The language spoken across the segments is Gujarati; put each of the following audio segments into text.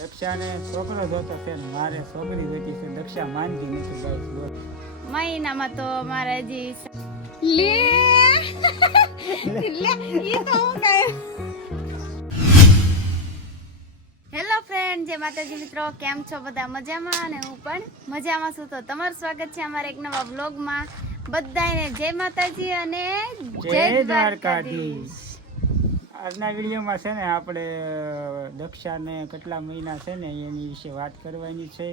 દક્ષાને છોકરો જોતો છે મારે છોકરી જોઈતી છે. દક્ષા માનતી નથી ગાઈસ બોલ. મહિનામાં તો મારે હજી લે. લે ઈ તો હું કહે હેલો ફ્રેન્ડ જય માતાજી મિત્રો. કેમ છો બધા? મજામાં? અને હું પણ મજામાં છું. તો તમારું સ્વાગત છે અમારા એક નવા વ્લોગમાં બધાને જય માતાજી અને જય દ્વારકાધીશ. આજના વિડીયોમાં છે ને આપણે દક્ષાને કેટલા મહિના છે ને એની વિશે વાત કરવાની છે.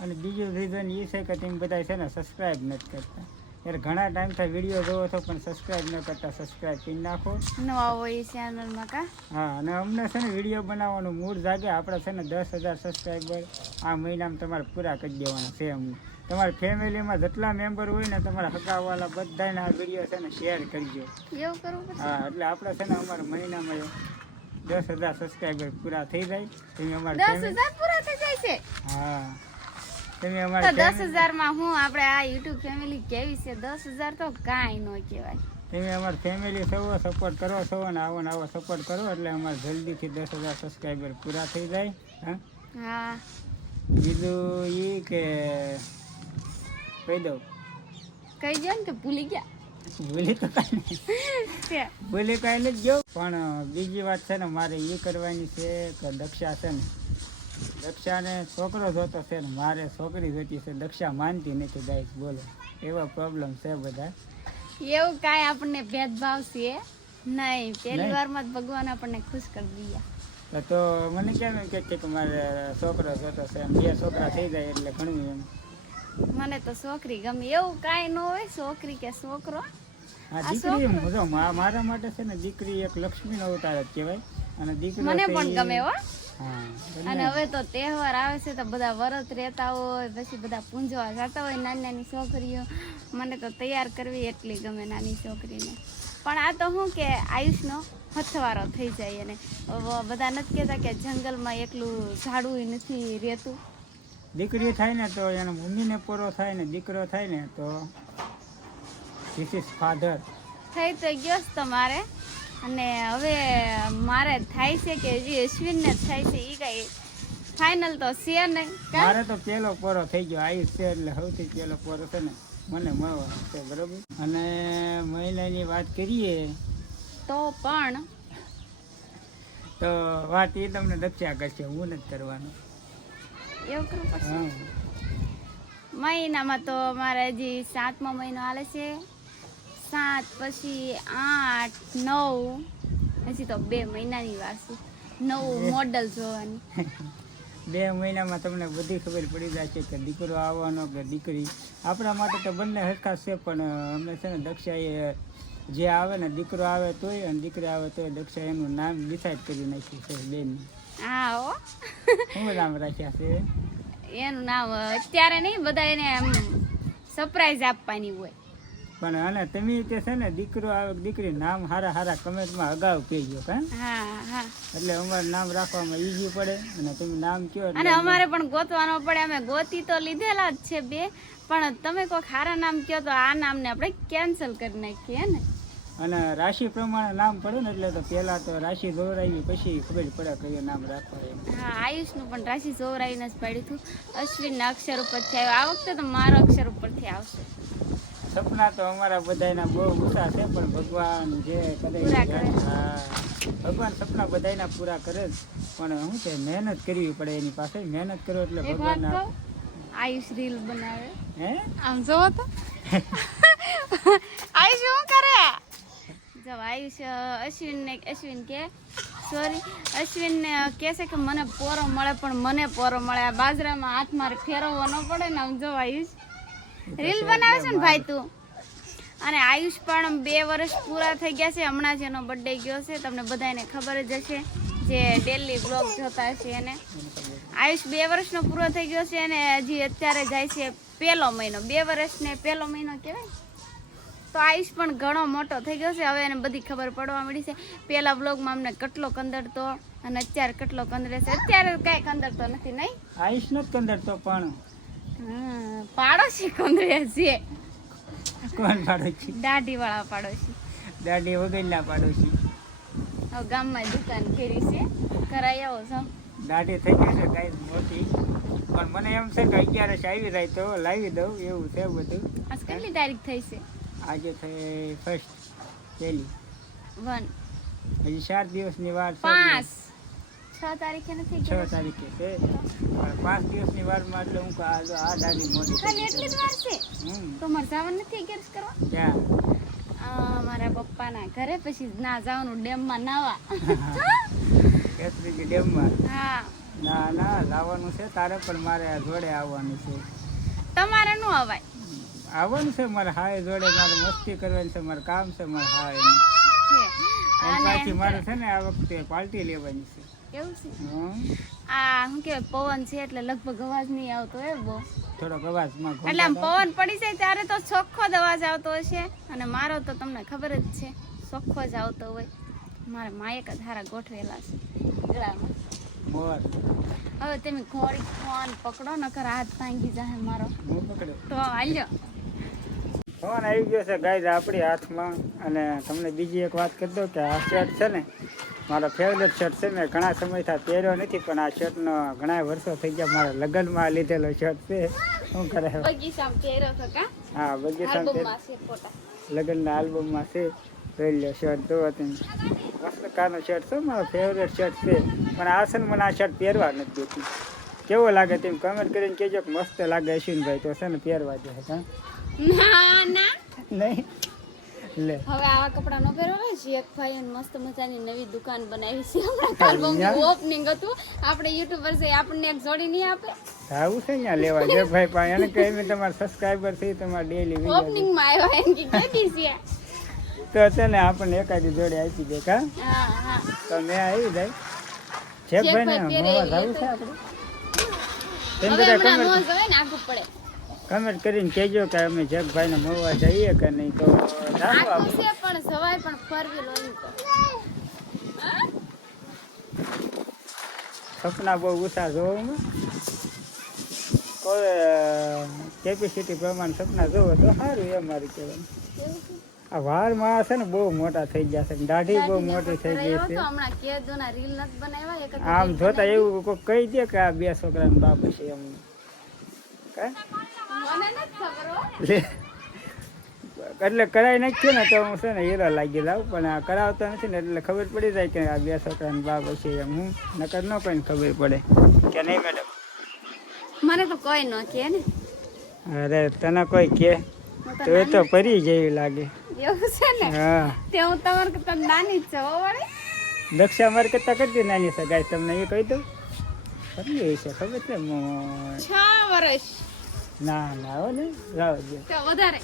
અને બીજું રીઝન એ છે કે તમે બધા છે ને સબસ્ક્રાઈબ નથી કરતા. ત્યારે ઘણા ટાઈમથી વીડિયો જોવો છો પણ સબસ્ક્રાઈબ ન કરતા સબસ્ક્રાઈબ કરી નાખો. નવા હોય ચેનલમાં કા? હા અને અમને છે ને વીડિયો બનાવવાનું મૂડ જાગે. આપણે છે ને દસ હજાર સબસ્ક્રાઈબર આ મહિનામાં તમારે પૂરા કરી દેવાના છે અમને. તમારી ફેમિલીમાં જેટલા મેમ્બર હોય ને તમારા હગાવાલા બધાને આ વીડિયો છે ને શેર કરજો. એવું કરવું હા એટલે આપણે છે ને અમારા મહિનામાં દસ હજાર સબસ્ક્રાઈબર પૂરા થઈ જાય. તમે અમારા દસ હજાર પૂરા થઈ જાય છે? હા. તમે અમારા દસ હજારમાં હું આપણે આ યુટ્યુબ ફેમિલી કેવી છે? દસ હજાર તો કાંઈ ન કહેવાય. તમે અમારી ફેમિલી સૌ સપોર્ટ કરો છો અને આવો ને આવો સપોર્ટ કરો એટલે અમારે જલ્દીથી દસ હજાર સબસ્ક્રાઈબર પૂરા થઈ જાય હા. હા. બીજું એ કે કહી દઉં. કહી દો ને કે ભૂલી ગયા. ભૂલી તો કાંઈ ભૂલી કાંઈ નથી ગયો. પણ બીજી વાત છે ને મારે એ કરવાની છે કે દક્ષા છે ને દક્ષાને છોકરો જોતો છે ને મારે છોકરી જોતી છે દક્ષા માનતી નથી ગાઈસ બોલો. એવા પ્રોબ્લેમ છે બધા. એવું કાંઈ આપણને ભેદભાવ છે? નહીં પહેલી? વારમાં જ ભગવાન આપણને ખુશ કરી દીધા તો મને કેમ કે કે મારે છોકરો જોતો છે બે છોકરા થઈ જાય એટલે ઘણું એમ. મને તો છોકરી ગમે એવું કાંઈ ન હોય છોકરી કે છોકરો. આ દીકરી જો મારા માટે છે ને દીકરી એક લક્ષ્મીનો અવતાર જ કહેવાય. અને દીકરો મને પણ ગમે હો. અને હવે તો તહેવાર આવે છે તો બધા વરત રહેતા હોય પછી બધા પૂંજવા જતા હોય નાની નાની છોકરીઓ. મને તો તૈયાર કરવી એટલી ગમે નાની છોકરીને. પણ આ તો શું કે આયુષનો હથવારો થઈ જાય અને બધા નથી કહેતા કે જંગલમાં એકલું ઝાડું નથી રહેતું. દીકરી થાય ને તો એના મમ્મીને પોરો થાય ને દીકરો થાય ને તો ધીસ ઇઝ ફાધર થઈ તો ગયો તમારે. અને હવે મારે થાય છે કે હજી અશ્વિનને થાય છે એ કાંઈ ફાઇનલ તો છે નહીં. મારે તો પેલો પોરો થઈ ગયો આયુષ છે એટલે સૌથી પેલો પોરો છે ને મને મળવાનો છે બરોબર? અને મહિલાની વાત કરીએ. તો પણ તો વાત એ તમને દક્ષા કરશે હું નથી કરવાનું. એવું કરવું પડશે મહિનામાં તો મારે હજી સાતમો મહિનો હાલે છે. સાત પછી આઠ નવ હજી તો બે મહિનાની વાર છે. નવું મોડલ જોવાની. બે મહિનામાં તમને બધી ખબર પડી જાય છે કે દીકરો આવવાનો કે દીકરી. આપણા માટે તો બંને હરખા છે પણ અમે છે ને દક્ષાએ જે આવે ને દીકરો આવે તોય અને દીકરી આવે તોય દક્ષા એનું નામ ડિસાઈડ કરી નાખ્યું છે બેન. હા હો શું નામ રાખ્યા છે? એનું નામ અત્યારે નહીં બધા એને એમ સરપ્રાઈઝ આપવાની હોય. પણ અને તમે તે છે ને દીકરો આવે દીકરી નામ હારા હારા કમેન્ટમાં અગાઉ કહેજો ગયો હા હા. એટલે અમારું નામ રાખવામાં ઈઝી પડે અને તમે નામ કયો અને અમારે પણ ગોતવાનો પડે અમે ગોતી તો લીધેલા જ છે બે પણ તમે કોઈ હારા નામ કહો તો આ નામને આપણે કેન્સલ કરી નાખીએ ને? અને રાશિ પ્રમાણે નામ પડે ને એટલે તો પહેલા તો રાશિ દોરાવી પછી ખબર પડે કયું નામ રાખવા એમ. હા આયુષનું પણ રાશિ સોવરાવીને જ પાડ્યું હતું. અશ્વિનના અક્ષર ઉપરથી આવ્યો. આ વખતે તો મારો અક્ષર ઉપરથી આવશે. સપના તો અમારા બધાયના બહુ ઊંચા છે પણ ભગવાન જે કરે ભગવાન સપના બધાયના પૂરા કરે જ. પણ શું છે મહેનત કરવી પડે એની પાસે. મહેનત કરો એટલે ભગવાન આયુષ રીલ બનાવે. હે? આમ જોવો તો. આયુષ શું કરે? જો આયુષ અશ્વિનને અશ્વિન કે? સોરી અશ્વિનને કહે છે કે મને પોરો મળે, પણ મને પોરો મળે. આ બાજરામાં હાથ મારે ફેરવવો ન પડે ને આમ જો આયુષ. રીલ બનાવે છે ને ભાઈ તું? અને આયુષ પણ બે વર્ષ પૂરા થઈ ગયા છે. હમણાં જ એનો બર્થડે ગયો છે. તમને બધાને ખબર જ હશે જે ડેલી બ્લોગ જોતા હશે એને. આયુષ બે વર્ષનો પૂરો થઈ ગયો છે અને હજી અત્યારે જાય છે પહેલો મહિનો. બે વર્ષને પહેલો મહિનો કહેવાય? તો આયુષ પણ ઘણો મોટો થઈ ગયો છે. હવે એને બધી ખબર પડવા મળી છે. પહેલા બ્લોગમાં અમને કેટલો કંદરતો અને અત્યારે કેટલો કંદરે છે. અત્યારે કાંઈ કંદરતો નથી નહીં? આયુષ નથી કંદર તો પણ હા, પાડોશી કંદરે છે. કોણ પાડોશી? દાઢીવાળા પાડોશી. દાઢી વગરના પાડોશી. હવે ગામમાં દુકાન ઘેરી છે. કરાઈ આવો છો. દાઢી થઈ ગઈ છે ગાય મોટી. પણ મને એમ છે કે અગિયારસ આવી જાય તો લાવી દઉં. એવું છે બધું. આજ કેટલી તારીખ થઈ છે? આજે થઈ ફર્સ્ટ પહેલી. વન. હજી ચાર દિવસની વાર પાંચ. છ તારીખે નથી છ તારીખે છે. પણ પાંચ દિવસની વારમાં એટલે હું કહું આ દાદી મોટી ખાલી એટલી જ વાર છે? તો મારે જવાનું નથી ગેસ કરવા? ક્યાં? મારા પપ્પાના ઘરે પછી ના જવાનું ડેમમાં નાવા. કેસરીજી ડેમમાં? હા. ના ના લાવવાનું છે તારે પણ મારે આ જોડે આવવાનું છે. તમારે નું અવાય. આવવાનું છે મારે હાય જોડે મારે મસ્તી કરવાની છે મારે કામ છે મારે હાય પાછી મારે છે ને આ વખતે પાર્ટી લેવાની છે. એવું છે. આ શું કહેવાય પવન છે એટલે લગભગ અવાજ નહીં આવતો હે બહુ. થોડોક અવાજમાં એટલે આમ પવન પડી જાય ત્યારે તો ચોખ્ખો જ અવાજ આવતો હશે. અને મારો તો તમને ખબર જ છે ચોખ્ખો જ આવતો હોય. મારા માયક જ હારા ગોઠવેલા છે. ગળામાં. હવે તમે ઘોડી ફોન પકડો નકર હાથ ભાંગી જાય મારો. તો હાલ્યો. ફોન આવી ગયો છે ગાય આપણી હાથમાં. અને તમને બીજી એક વાત કરી દઉં કે આ શર્ટ છે ને મારો ફેવરેટ શર્ટ છે. મેં ઘણા સમયથી પહેર્યો નથી પણ આ શર્ટનો ઘણા વર્ષો થઈ ગયા મારા લગ્નમાં લીધેલો શર્ટ છે. શું કરે? તો હા બગીચા લગ્નના આલ્બમમાં છે પહેર્યો શર્ટ જોવો તમે. મસ્ત કારનો શર્ટ છે મારો ફેવરેટ શર્ટ છે. પણ આ છે મને આ શર્ટ પહેરવા નથી દેતી. કેવો લાગે તેમ કમેન્ટ કરીને કહેજો કે મસ્ત લાગે અશ્વિનભાઈ તો છે ને પહેરવા દે હા. ના ના. નહીં. લે. હવે આવા કપડા નો પહેરવા શેખભાઈ મસ્ત મજાની નવી દુકાન બનાવી છે. હમણાં આલ્બમનું ઓપનિંગ હતું. આપણે યુટ્યુબર છે આપણને એક જોડી નહીં આપે. આવું છે અહીંયા લેવા? જે ભાઈ પાસે એને કહી મેં તમારા સબસ્ક્રાઈબર થઈ તમારા ડેલી ઓપનિંગમાં આવ્યો એમ કે કેદી છે તો છે ને આપણને એકાદી જોડે આપી દે કા? હા હા. તો મેં આવી જાય. ને મોવા છે આપણે? તેમ બધા કમેન્ટ કમેન્ટ કરીને કહેજો કે અમે જેકભાઈ ને મળવા જઈએ કે નહીં તો છે પણ સવાય પણ ફરવી સપના બહુ ઓછા જોવામાં કોઈ કેપેસિટી પ્રમાણે સપના જોવો તો સારું એ મારું કહેવાનું. છે? આ વાળમાં છે ને બહુ મોટા થઈ ગયા છે દાઢી બહુ મોટી થઈ ગઈ છે. આમ જોતા એવું કોઈ કહી દે કે આ બે છોકરાના બાપ છે એમ કાંઈ? મને નથી ખબર હો. લે. એટલે કરાવી નાખ્યું ને તો હું છે ને હીરો લાગી લાવ પણ આ કરાવતો નથી ને એટલે ખબર પડી જાય કે આ બે છોકરાના બાપ છે એમ. હું નકર ન કોઈને ખબર પડે. કે નહીં મેડમ? મને તો કોઈ ન કે ને. અરે તને કોઈ કે તો એ તો પરી જેવી લાગે. એવું છે ને? હા. તે હું તમારે કરતા નાની જ છું વળી. દક્ષા મારે કરતા કરતી નાની સગાઈ તમને એ કહી દઉં? કેટલી છે ખબર છે? છ વર્ષ. ના ના હો ને વધારે.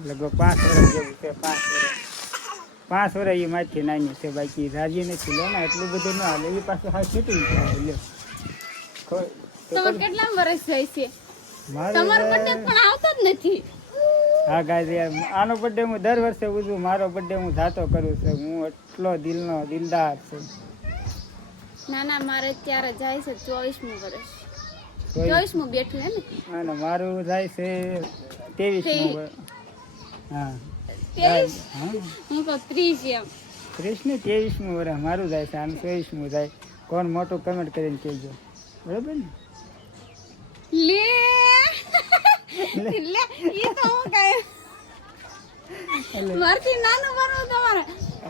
લગભગ પાંચ વર્ષ જેવું છે પાંચ વર્ષ પાંચ વર્ષ એ માથી નાની છે બાકી રાજી નથી લે ને એટલું બધું ના હાલે એ પાછું હા છૂટી તમે કેટલા વર્ષ જાય છે? હા ગાય આનો બર્થડે હું દર વર્ષે ઉજવું મારો બર્થડે હું જાતો કરું છું હું એટલો દિલનો દિલદાર છું. ના ના મારે ત્યારે જાય છે ચોવીસમું વર્ષ ચોવીસમું બેઠું હે ને અને મારું જાય છે ત્રેવીસ હા. ત્રેવીસ? હું તો ત્રીસ એમ. ત્રીસ ને ત્રેવીસમું વર્ષ મારું જાય છે આનું ચોવીસમું જાય. કોણ મોટું કમેન્ટ કરીને કહેજો. બરાબર ને? લે! તો હું કાંઈ મારથી નાનું બનવું તમારે.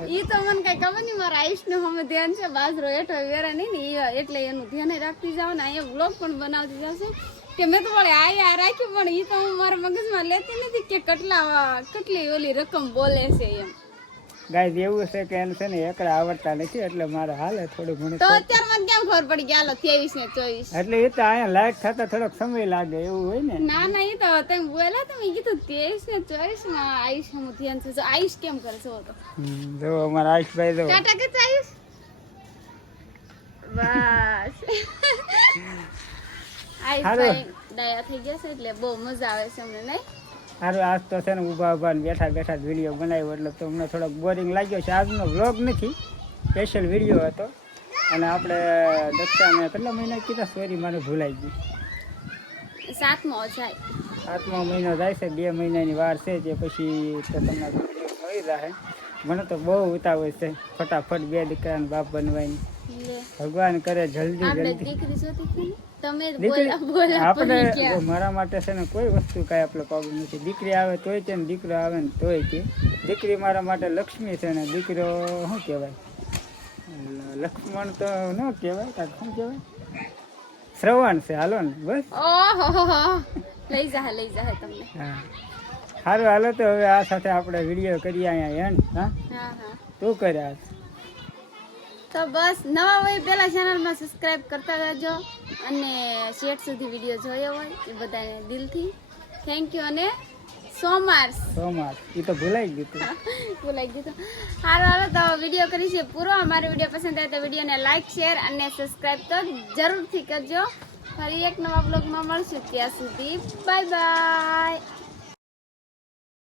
ઈ તો મને કઈ ખબર નહીં, મારા આયુષનું હમે ધ્યાન છે, બાજરો હેઠો વેરા નહીં ને એટલે એનું ધ્યાન રાખતી જાવ ને અહીંયા વ્લોગ પણ બનાવતી જશે. કે મેં તો વળી આયા રાખ્યું, પણ ઈ તો હું મારા મગજમાં લેતી નથી કે કેટલા, કેટલી ઓલી રકમ બોલે છે એમ. ગાય એવું છે કે એને છે ને એકડા આવડતા નથી એટલે મારે હાલે થોડું ઘણું તો અત્યારે મને કેમ ખબર પડી ગયા હાલો ને ચોવીસ? એટલે એ તો અહીંયા લાયક થતા થોડોક સમય લાગે એવું હોય ને? ના ના એ તો તમે બોલ્યા તમે કીધું ત્રેવીસ ને ચોવીસમાં આયુષ હું ધ્યાન છે. આયુષ કેમ કરે છો તો જો અમારા આયુષભાઈ જો. ટાટા કે આયુષ. બસ. આયુષભાઈ દયા થઈ ગયા છે એટલે બહુ મજા આવે છે અમને નહીં? સારું આજ તો છે ને ઊભા ઊભા બેઠા બેઠા વીડિયો બનાવ્યો એટલે તો અમને થોડોક બોરિંગ લાગ્યો છે. આજનો વ્લોગ નથી સ્પેશિયલ વીડિયો હતો. અને આપણે દક્ષાને કેટલા મહિના કીધા? સોરી મારે ભૂલાઈ ગયું. સાતમો જાય સાતમો મહિનો જાય છે બે મહિનાની વાર છે જે પછી તો તમને મળી રહે મને તો બહુ ઉતાવળ છે ફટાફટ બે દીકરાને બાપ બનવાની. ભગવાન કરે જલ્દી જલ્દી? તમે આપણે મારા માટે છે ને કોઈ વસ્તુ કાંઈ આપણે પ્રોબ્લેમ નથી. દીકરી આવે તોય છે ને દીકરો આવે ને તોય છે. દીકરી મારા માટે લક્ષ્મી છે ને દીકરો શું કહેવાય? લક્ષ્મણ તો ન કહેવાય કાંઈક શું કહેવાય? શ્રવણ છે હાલો ને બસ. લઈ જા લઈ જા તમને. હા. સારું હાલો તો હવે આ સાથે આપણે વીડિયો કરીએ અહીંયા એન્ડ હા? તું કર્યા તો બસ નવા હોય પેલા ચેનલમાં સબસ્ક્રાઇબ કરતા રહેજો અને શેઠ સુધી વીડિયો જોયો હોય એ બધાને દિલથી. થેન્ક યુ અને સોમાર સોમાર એ તો ભૂલાઈ ગયું હતું ભૂલાઈ ગયું હતું હારો હાલો તો વીડિયો કરી પૂરો. અમારો વીડિયો પસંદ આવે તો વિડીયોને લાઈક શેર અને સબસ્ક્રાઇબ તો જરૂરથી કરજો. ફરી એક નવા બ્લોગમાં મળશું. ત્યાં સુધી બાય બાય